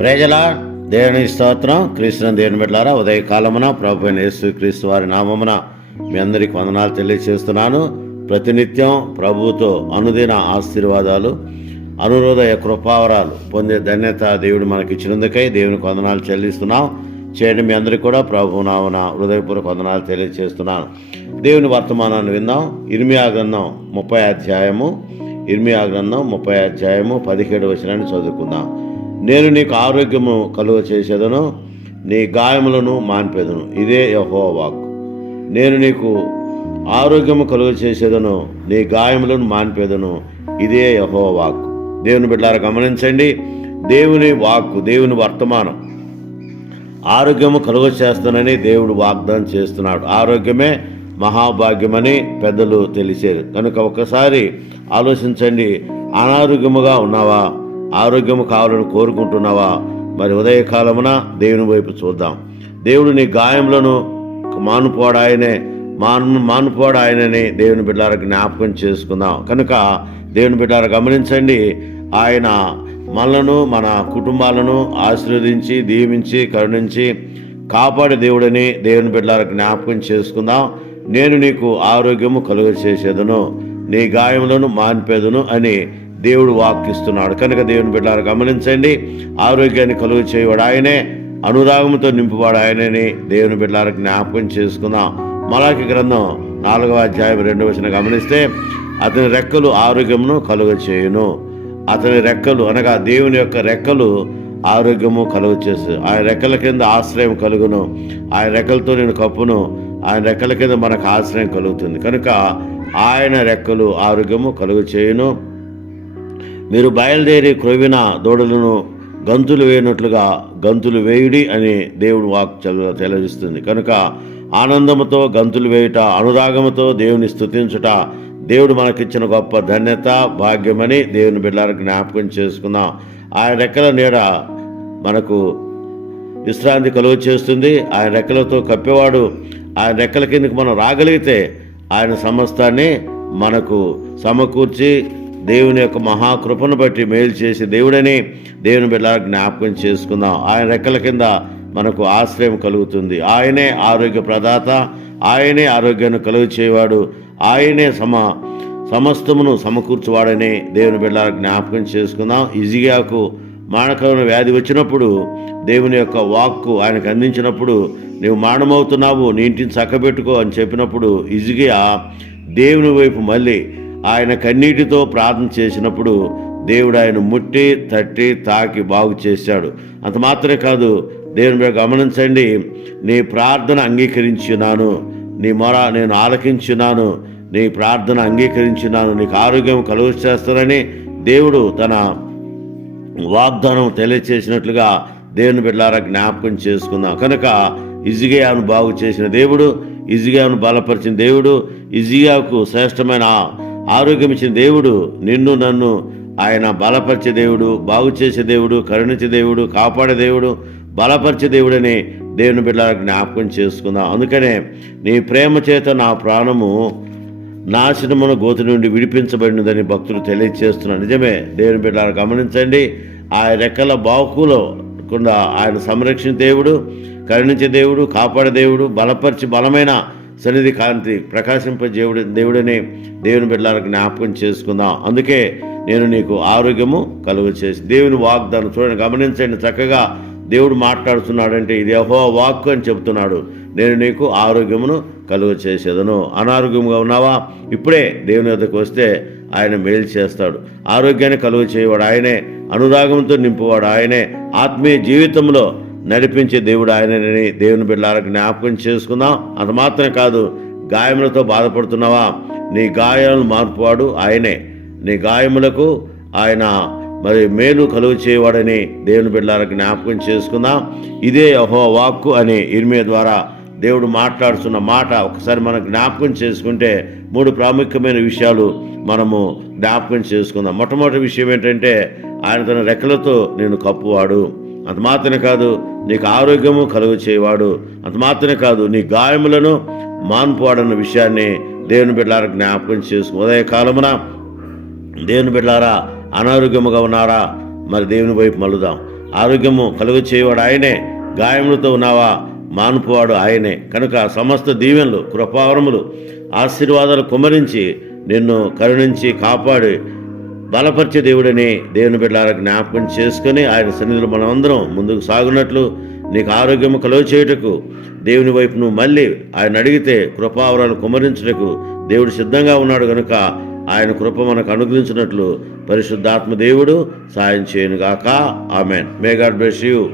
ప్రజల దేవుని స్తోత్రం. క్రీస్తుని దేవుని బిడ్డారా ఉదయకాలమున ప్రభు యేసు క్రీస్తు వారి నామమున మీ అందరికి వందనాలు తెలియజేస్తున్నాను ప్రతినిత్యం ప్రభుతో అనుదిన ఆశీర్వాదాలు అనురోధయ కృపావరాలు పొందే ధన్యత దేవుడు మనకి ఇచ్చినందుకై దేవునికి వందనాలు చెల్లిస్తున్నాం. చేయడం మీ అందరికీ కూడా ప్రభు నామన హృదయపూర్వక వందనాలు తెలియజేస్తున్నాను దేవుని వర్తమానాన్ని విందాం ఇర్మియా గ్రంథం ముప్పై అధ్యాయము ఇర్మియా గ్రంథం ముప్పై అధ్యాయము పదిహేడు వచనాన్ని చదువుకుందాం. నేను నీకు ఆరోగ్యము కలుగ చేసేదను నీ గాయములను మాన్పేదను. ఇదే యహో వాక్ నేను నీకు ఆరోగ్యము కలుగ చేసేదను నీ గాయములను మాన్పేదను. ఇదే యహో వాక్ దేవుని బిడ్డారా గమనించండి దేవుని వాక్కు దేవుని వర్తమానం. ఆరోగ్యము కలుగ చేస్తానని దేవుడు వాగ్దానం చేస్తున్నాడు. ఆరోగ్యమే మహాభాగ్యమని పెద్దలు తెలిసారు కనుక ఒకసారి ఆలోచించండి అనారోగ్యముగా ఉన్నావా? ఆరోగ్యము కావాలని కోరుకుంటున్నావా? మరి ఉదయకాలమున దేవుని వైపు చూద్దాం. దేవుడు నీ గాయములను మానుపోడాయనే మాను మానుపోడాయనని దేవుని బిడ్డారా జ్ఞాపకం చేసుకుందాం. కనుక దేవుని బిడ్డారా గమనించండి ఆయన మనలను మన కుటుంబాలను ఆశీర్వదించి దీవించి కరుణించి కాపాడే దేవుడని దేవుని బిడ్డల జ్ఞాపకం చేసుకుందాం. నేను నీకు ఆరోగ్యము కలుగ చేసేదను నీ గాయములను మాన్పేదను అని దేవుడు వాక్కిస్తున్నాడు. కనుక దేవుని బిడ్డారు గమనించండి. ఆరోగ్యాన్ని కలుగు చేయవాడు ఆయనే. అనురాగంతో నింపువాడు ఆయనని. దేవుని బిడ్డలకు జ్ఞాపకం చేసుకుందాం. మలాకి గ్రంథం నాలుగవ అధ్యాయం రెండు వచ్చిన గమనిస్తే అతని రెక్కలు ఆరోగ్యమును కలుగ చేయును. అతని రెక్కలు అనగా దేవుని యొక్క రెక్కలు ఆరోగ్యము కలుగు చేసు. ఆయన రెక్కల కింద ఆశ్రయం కలుగును. ఆయన రెక్కలతో నేను కప్పును. ఆయన రెక్కల కింద మనకు ఆశ్రయం కలుగుతుంది. కనుక ఆయన రెక్కలు ఆరోగ్యము కలుగు చేయును. మీరు బయలుదేరి క్రొవిన దూడలను గంతులు వేయనట్లుగా గంతులు వేయుడి అని దేవుడు వాక్ తెలియజేస్తుంది. కనుక ఆనందముతో గంతులు వేయుట అనురాగముతో దేవుని స్థుతించుట దేవుడు మనకిచ్చిన గొప్ప ధన్యత భాగ్యమని దేవుని బిడ్డలకు జ్ఞాపకం చేసుకుందాం. ఆయన రెక్కల నీడ మనకు విశ్రాంతి కలుగు చేస్తుంది. ఆయన రెక్కలతో కప్పేవాడు ఆయన రెక్కల కిందకి మనం రాగలిగితే ఆయన సమస్తాన్ని మనకు సమకూర్చి దేవుని యొక్క మహాకృపను బట్టి మేలు చేసి దేవుడని దేవుని బిడ్డ జ్ఞాపకం చేసుకుందాం. ఆయన రెక్కల కింద మనకు ఆశ్రయం కలుగుతుంది. ఆయనే ఆరోగ్య ప్రదాత ఆయనే ఆరోగ్యాన్ని కలుగు చేయవాడు ఆయనే సమ సమస్తమును సమకూర్చువాడని దేవుని బిడ్డ జ్ఞాపకం చేసుకుందాం. ఈజీగాకు మానకమైన వ్యాధి వచ్చినప్పుడు దేవుని యొక్క వాక్కు ఆయనకు అందించినప్పుడు నీవు మానమవుతున్నావు నీ ఇంటిని చక్కబెట్టుకో అని చెప్పినప్పుడు ఈజీగా దేవుని వైపు మళ్ళీ ఆయన కన్నీటితో ప్రార్థన చేసినప్పుడు దేవుడు ఆయన ముట్టి తట్టి తాకి బాగు చేశాడు. అంత మాత్రమే కాదు దేవుని మీద గమనించండి నీ ప్రార్థన అంగీకరించున్నాను నీ మొర నేను ఆలకించున్నాను నీ ప్రార్థన అంగీకరించున్నాను నీకు ఆరోగ్యం కలుగు చేస్తానని దేవుడు తన వాగ్దానం తెలియచేసినట్లుగా దేవుని బిడ్డారా జ్ఞాపకం చేసుకుందాం. కనుక ఇజిగియాను బాగు చేసిన దేవుడు ఇజిగియాను బలపరిచిన దేవుడు ఇజియాకు శ్రేష్టమైన ఆరోగ్యం ఇచ్చిన దేవుడు నిన్ను నన్ను ఆయన బలపరిచే దేవుడు బాగు చేసే దేవుడు కరుణించే దేవుడు కాపాడే దేవుడు బలపరిచే దేవుడని దేవుని బిడ్డలకు జ్ఞాపకం చేసుకుందాం. అందుకనే నీ ప్రేమ చేత నా ప్రాణము నాశనమున గోతి నుండి విడిపించబడినదని భక్తులు తెలియజేస్తున్నారు నిజమే దేవుని బిడ్డలను గమనించండి ఆ రెక్కల బాకులో కుండా ఆయన సంరక్షణ దేవుడు కరుణించే దేవుడు కాపాడే దేవుడు బలపరిచి బలమైన సన్నిధి కాంతి ప్రకాశింప దేవుడి దేవుడిని దేవుని బిడ్డలకు జ్ఞాపకం చేసుకుందాం. అందుకే నేను నీకు ఆరోగ్యము కలుగు చేసి దేవుని వాగ్దానం చూడండి గమనించండి చక్కగా దేవుడు మాట్లాడుతున్నాడంటే ఇది యహో వాక్కు అని చెబుతున్నాడు నేను నీకు ఆరోగ్యమును కలుగ చేసేదను. అనారోగ్యంగా ఉన్నావా? ఇప్పుడే దేవుని వద్దకు వస్తే ఆయన మేలు చేస్తాడు. ఆరోగ్యాన్ని కలుగ చేయవాడు ఆయనే. అనురాగంతో నింపువాడు ఆయనే. ఆత్మీయ జీవితంలో నడిపించే దేవుడు ఆయనని దేవుని బిడ్డలకు జ్ఞాపకం చేసుకుందాం. అంత మాత్రమే కాదు గాయములతో బాధపడుతున్నావా? నీ గాయాలను మార్పువాడు ఆయనే. నీ గాయములకు ఆయన మరి మేలు కలుగు చేయవాడని దేవుని బిడ్డలకు జ్ఞాపకం చేసుకుందాం. ఇదే యహో వాక్కు అని ఇర్మియ ద్వారా దేవుడు మాట్లాడుతున్న మాట ఒకసారి మనం జ్ఞాపకం చేసుకుంటే మూడు ప్రాముఖ్యమైన విషయాలు మనము జ్ఞాపకం చేసుకుందాం. మొట్టమొదటి విషయం ఏంటంటే ఆయన తన రెక్కలతో నేను కప్పువాడు. అంత మాత్రమే కాదు నీకు ఆరోగ్యము కలుగు చేయవాడు. అంత మాత్రమే కాదు నీ గాయములను మాన్పువాడన్న విషయాన్ని దేవుని బిడ్డలకు జ్ఞాపకం చేసుకు ఉదయకాలమున దేవుని బిడ్డలారా అనారోగ్యముగా ఉన్నారా? మరి దేవుని వైపు మలుదాం ఆరోగ్యము కలుగు చేయవాడు ఆయనే గాయములతో ఉన్నావా? మానుపువాడు ఆయనే. కనుక సమస్త దీవెనలు కృపావరములు ఆశీర్వాదాలు కుమరించి నిన్ను కరుణించి కాపాడి బలపరిచే దేవుడని దేవుని బిడ్డలారా జ్ఞాపకం చేసుకొని ఆయన సన్నిధిలో మనమందరం ముందుకు సాగునట్లు నీకు ఆరోగ్యము కలువ చేయుటకు దేవుని వైపు నువ్వు మళ్ళీ ఆయన అడిగితే కృపావరాలు కుమరించుటకు దేవుడు సిద్ధంగా ఉన్నాడు కనుక ఆయన కృప మనకు అనుగ్రహించినట్లు పరిశుద్ధాత్మ దేవుడు సాయం చేయనుగాక. Amen. May God bless you